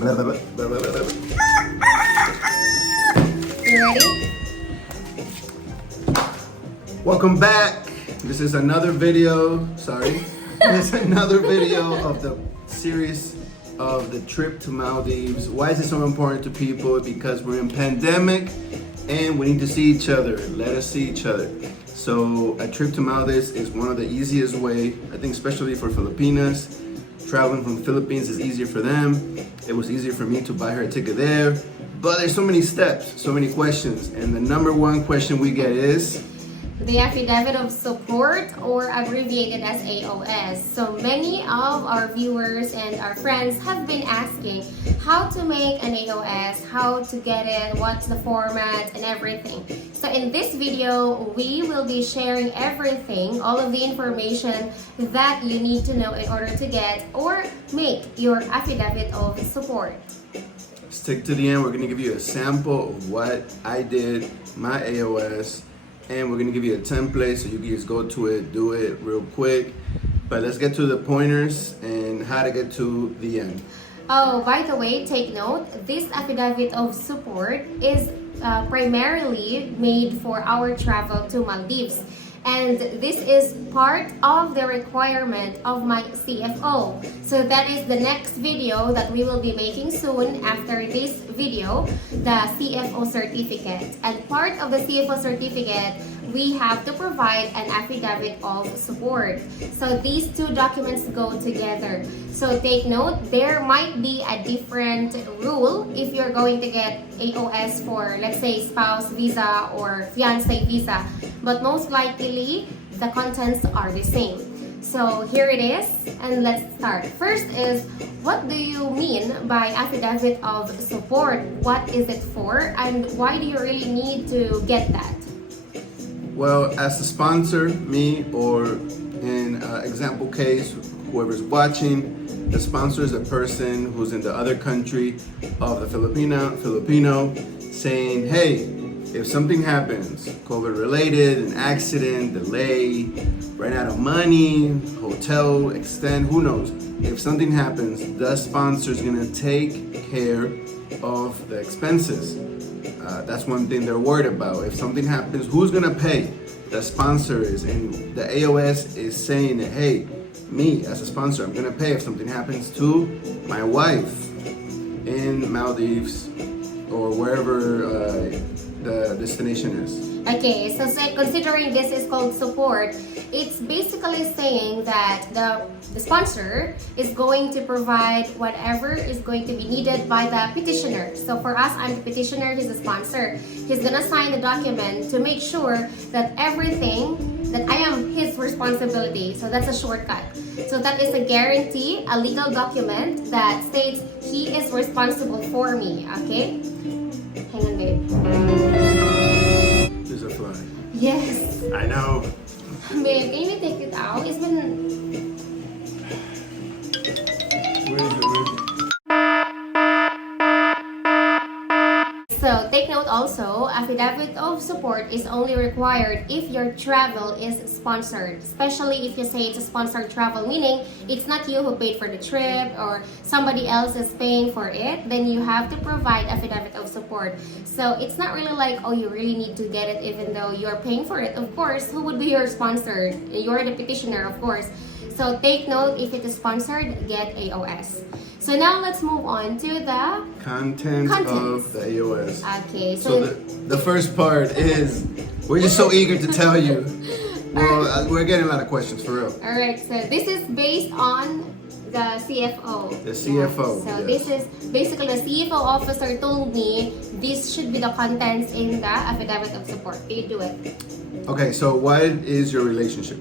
You ready? Welcome back. This is another video. Sorry. It's another video of the series of the trip to Maldives. Why is it so important to people? Because we're in pandemic and we need to see each other. Let us see each other. So a trip to Maldives is one of the easiest way, I think, especially for Filipinas. Traveling from the Philippines is easier for them. It was easier for me to buy her a ticket there. But there's so many steps, so many questions. And the number one question we get is The Affidavit of Support, or abbreviated as AOS. So many of our viewers and our friends have been asking how to make an AOS, how to get it, what's the format, and everything. So in this video, we will be sharing everything, all of the information that you need to know in order to get or make your Affidavit of Support. stick to the end. We're gonna give you a sample of what I did, my AOS, and we're gonna give you a template so you can just go to it, do it real quick. But let's get to the pointers and how to get to the end. Oh, by the way, take note, this Affidavit of Support is primarily made for our travel to Maldives. And this is part of the requirement of my CFO. So that is the next video that we will be making soon after this video, the CFO Certificate. And part of the CFO Certificate, we have to provide an Affidavit of Support. So these two documents go together. So take note, there might be a different rule if you're going to get AOS for, let's say, spouse visa or fiancé visa. But most likely, the contents are the same. So here it is, and let's start. First is, what do you mean by Affidavit of Support? What is it for, and why do you really need to get that? Well, as a sponsor, me, or in example case, whoever's watching, the sponsor is a person who's in the other country of the Filipino saying, hey, if something happens, COVID related, an accident, delay, ran out of money, hotel, extend, who knows? If something happens, the sponsor is gonna take care of the expenses. That's one thing they're worried about. If something happens, who's gonna pay? The sponsor is, and the AOS is saying that, hey, me as a sponsor, I'm gonna pay if something happens to my wife in Maldives or wherever the destination is. Okay, so considering this is called support, it's basically saying that the sponsor is going to provide whatever is going to be needed by the petitioner. So for us, I'm the petitioner, he's the sponsor. He's gonna sign the document to make sure that everything, that I am his responsibility. So that's a shortcut. So that is a guarantee, a legal document that states he is responsible for me, okay? Hang on, babe. There's a fly. Yes. I know. Babe, can you take it out? It's been... Where is it? So, take note also, Affidavit of Support is only required if your travel is sponsored. Especially if you say it's a sponsored travel, meaning it's not you who paid for the trip or somebody else is paying for it, then you have to provide Affidavit of Support. So, it's not really like, oh, you really need to get it even though you're paying for it. Of course, who would be your sponsor? You're the petitioner, of course. So, take note, if it is sponsored, get AOS. So now let's move on to the Contents of the AOS. Okay, So the first part is, we're just so eager to tell you. Well, we're getting a lot of questions for real. Alright, so this is based on the CFO. The CFO, So yes. this is basically the CFO officer told me this should be the contents in the Affidavit of Support. You do it. Okay, so what is your relationship?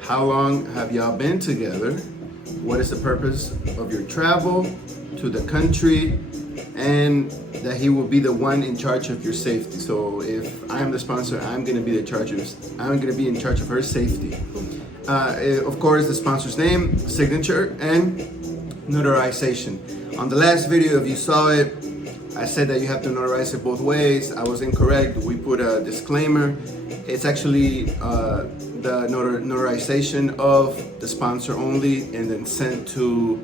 How long have y'all been together? What is the purpose of your travel to the country? And that he will be the one in charge of your safety. So if I'm the sponsor, I'm gonna be in charge of her safety. Of course, the sponsor's name, signature, and notarization. On the last video, if you saw it, I said that you have to notarize it both ways. I was incorrect. We put a disclaimer. It's actually the notarization of the sponsor only, and then sent to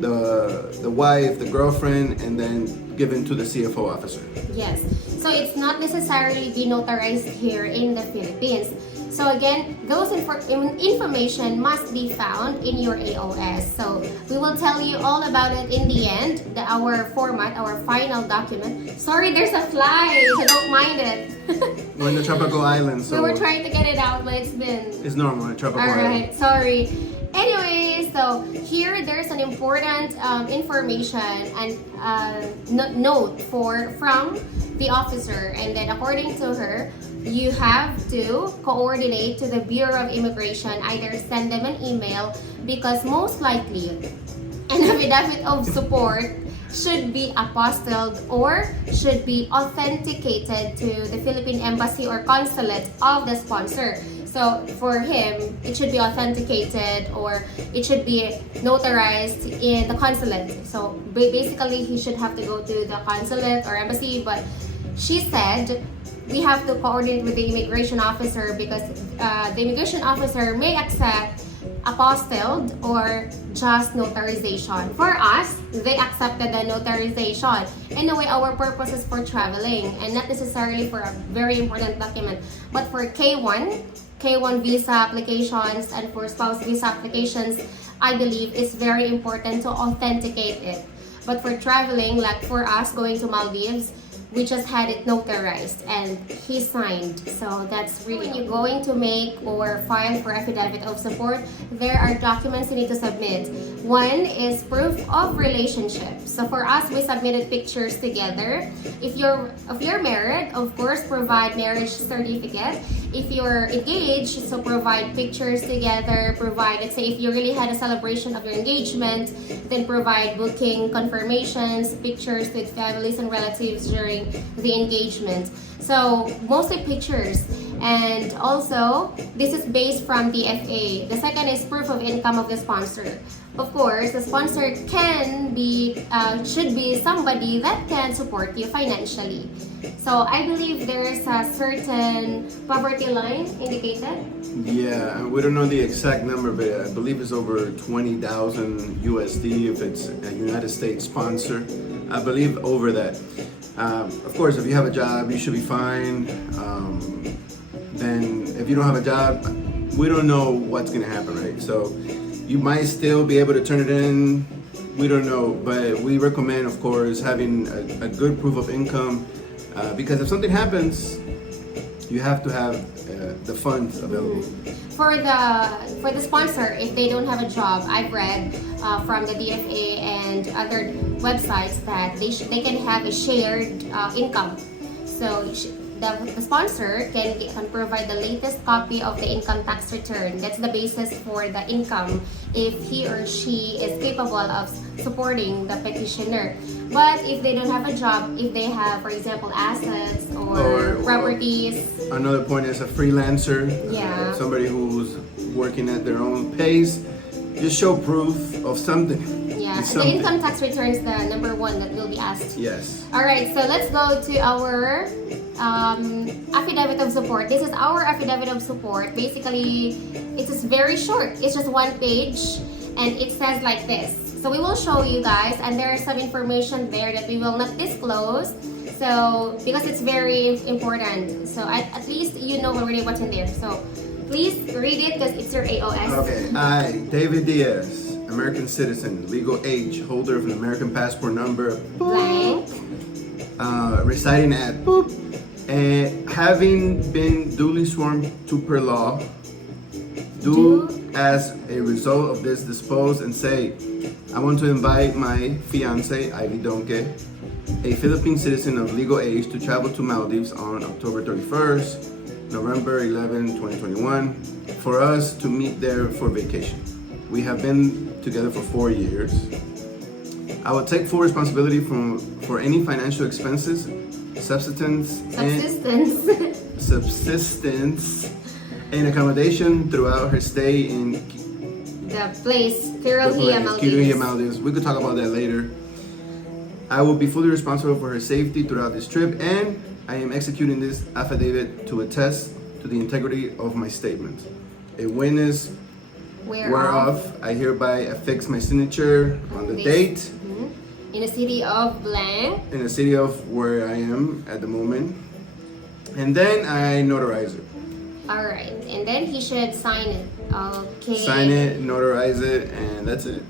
the wife, the girlfriend, and then given to the CFO officer. Yes. So it's not necessarily be notarized here in the Philippines. So again, those information must be found in your AOS. So we will tell you all about it in the end, our format, our final document. Sorry, there's a fly, so don't mind it. We're in the tropical island, so we were trying to get it out, but it's normal in tropical island. Alright, sorry. Anyway, so here there's an important information and note from the officer, and then according to her, you have to coordinate to the Bureau of Immigration, either send them an email, because most likely an affidavit of support should be apostilled or should be authenticated to the Philippine Embassy or Consulate of the sponsor. So for him, it should be authenticated or it should be notarized in the consulate. So basically, he should have to go to the consulate or embassy, but she said we have to coordinate with the immigration officer, because the immigration officer may accept apostilled or just notarization. For us, they accepted the notarization. In a way, our purpose is for traveling and not necessarily for a very important document. But for K1 visa applications and for spouse visa applications, I believe it's very important to authenticate it. But for traveling, like for us going to Maldives, we just had it notarized and he signed. So that's really, when you're going to make or file for affidavit of support, there are documents you need to submit. One is proof of relationship. So for us, we submitted pictures together. If you're married, of course, provide marriage certificate. If you're engaged, so provide pictures together, provide, let's say if you really had a celebration of your engagement, then provide booking confirmations, pictures with families and relatives during the engagement. So mostly pictures. And also, this is based from the FA. The second is proof of income of the sponsor. Of course, the sponsor should be somebody that can support you financially. So I believe there's a certain poverty line indicated. Yeah, we don't know the exact number, but I believe it's over 20,000 USD if it's a United States sponsor. I believe over that. Of course, if you have a job, you should be fine. Then if you don't have a job, we don't know what's gonna happen, right? So you might still be able to turn it in. We don't know, but we recommend, of course, having a good proof of income, because if something happens, you have to have the funds available. For the sponsor, if they don't have a job, I've read from the DFA and other websites that they can have a shared income. So the sponsor can provide the latest copy of the income tax return. That's the basis for the income if he or she is capable of supporting the petitioner. But if they don't have a job, if they have, for example, assets or properties. Another point is a freelancer, Yeah. somebody who's working at their own pace. Just show proof of something. Yeah, It's the something. income tax return is the number one that will be asked. Yes. Alright, so let's go to our affidavit of support. This is our affidavit of support. Basically, it's just very short. It's just one page and it says like this. So we will show you guys, and there is some information there that we will not disclose. So because it's very important. So at least you know already what's in there. So please read it because it's your AOS. Okay. I, David Diaz, American citizen, legal age, holder of an American passport number, Blank. residing at boop, and having been duly sworn to per law, do as a result of this dispose and say, I want to invite my fiance, Ivy Donque, a Philippine citizen of legal age, to travel to Maldives on October 31st, November 11, 2021, for us to meet there for vacation. We have been together for 4 years. I will take full responsibility for any financial expenses, subsistence and accommodation throughout her stay in The place, Kirolhia, Maldives. We could talk about that later. I will be fully responsible for her safety throughout this trip, and I am executing this affidavit to attest to the integrity of my statement. A witness whereof I hereby affix my signature on the date in the city of blank. in the city of where I am at the moment, and then I notarize it. All right, and then he should sign it. Okay. Sign it, notarize it, and that's it.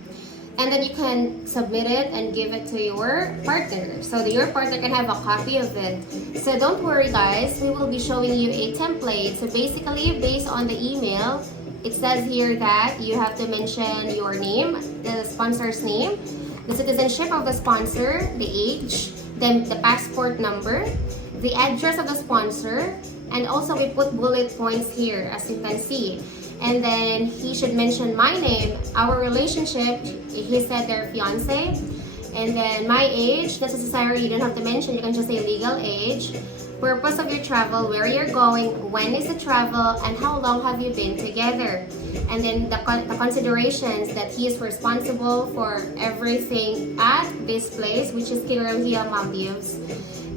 And then you can submit it and give it to your partner, so that your partner can have a copy of it. So don't worry, guys. We will be showing you a template. So basically, based on the email, it says here that you have to mention your name, the sponsor's name, the citizenship of the sponsor, the age, then the passport number, the address of the sponsor, and also we put bullet points here, as you can see. And then he should mention my name, our relationship. He said they're fiance. And then my age, not necessarily, you don't have to mention, you can just say legal age, purpose of your travel, where you're going, when is the travel, and how long have you been together. And then the considerations that he is responsible for everything at this place, which is Kiralhia, Maldives.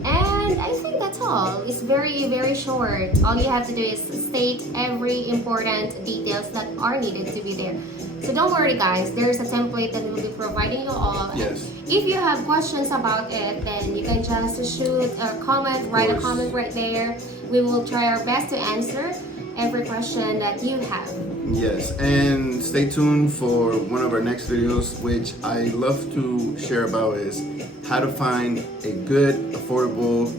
And I think that's all. It's very, very short. All you have to do is state every important details that are needed to be there. So don't worry, guys. There's a template that we'll be providing you all. Yes. If you have questions about it, then you can just shoot a comment, write a comment right there. We will try our best to answer every question that you have. Yes, and stay tuned for one of our next videos, which I love to share about is how to find a good, affordable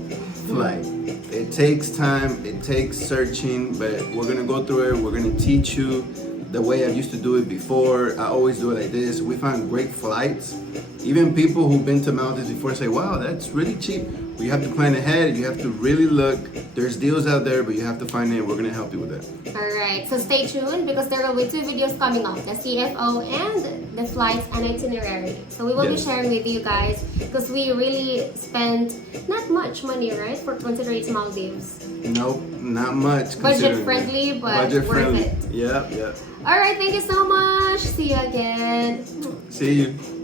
flight. It takes time, it takes searching, but we're gonna go through it. We're gonna teach you the way I used to do it before. I always do it like this. We find great flights. Even people who've been to Maldives before say, wow, that's really cheap. But you have to plan ahead. You have to really look. There's deals out there, but you have to find it. We're going to help you with that. All right, so stay tuned because there will be 2 videos coming up, the CFO and the flights and itinerary. So we will be sharing with you guys because we really spent not much money, right, for considering it's Maldives. Nope, not much. Budget friendly, but budget worth friendly. it. Yep, yep. All right, thank you so much. See you again. See you.